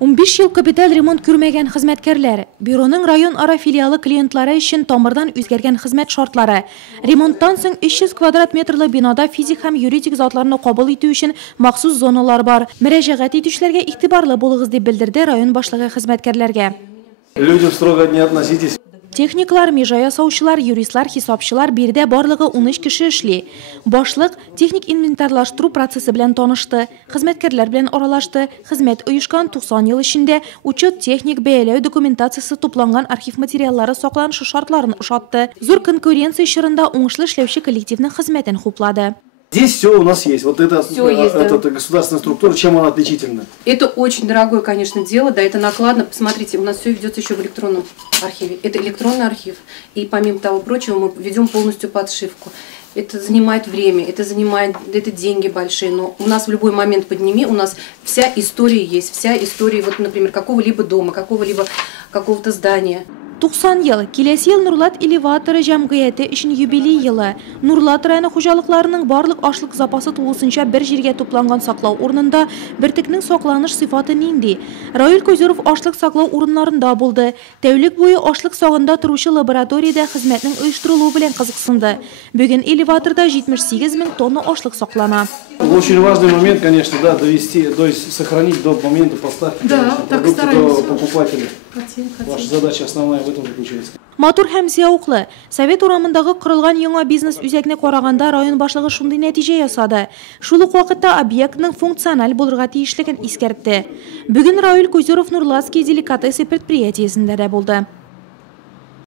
15 yıl капитал ремонт күрмәгән хезмәткәрләр. Бюроның район ара филиалы клиентлары өчен тамырдан үзгәргән хезмәт шартлары. Ремонттан соң 300 квадрат метрлы бинада физик һәм юридик затларны кабул итү өчен махсус зоналар бар. Мөрәҗәгать итүчеләргә игътибарлы булыгыз дип белдерде район башлыгы хезмәткәрләргә. Людям строго не относитесь. Техниклар, межа ясаучылар, юристлар, хисапчылар бирдә барлыгы 13 кеше эшли. Башлык техник инвентарлаштыру процессы белән танышты, хезмәткәрләр белән аралашты, хезмәт оешкан 90 ел эчендә учет техник бәяләү документациясе тупланган архив материаллары сакланышы шартларын ошатты. Зур конкуренция чорында уңышлы эшләүче коллективның хезмәтен хуплады. Здесь все у нас есть. Вот это, это государственная структура, чем она отличительна? Это очень дорогое, конечно, дело, да, это накладно. Посмотрите, у нас все ведется еще в электронном архиве. Это электронный архив. И помимо того прочего, мы ведем полностью подшивку. Это занимает время, это деньги большие, но у нас в любой момент подними, у нас вся история есть, вся история, вот, например, какого-либо дома, какого-то здания. 90 ел, киләсе ел Нурлат элеваторы җәмгыяте өчен юбилей елы. Нурлат районы хуҗалыкларының барлык ашлык запасы тулысынча бер җиргә тупланган саклау урынында бертекнең сакланыш сыйфаты нинди? Раил Козеров ашлык саклау урыннарында булды. Тәүлек буе ашлык сагында торучы лабораториядә хезмәтнең оештырылуы белән кызыксынды. Бүген элеваторда 78 000 тонна ашлык саклана. Очень важный момент, конечно, да, довести, то есть сохранить до момента поставки продукта до покупателя. Ваша задача основная в этом заключается. Матур һәм зияуклы. Совет урамындагы корылган яңа бизнес үзәкне караганда район башлыгы шундый нәтиҗә ясады. Шул ук вакытта объектның функциональ булырга тиешлеген искәртте. Бүген Раил Козеров Нурлатский деликатесы предприятиесендә дә булды.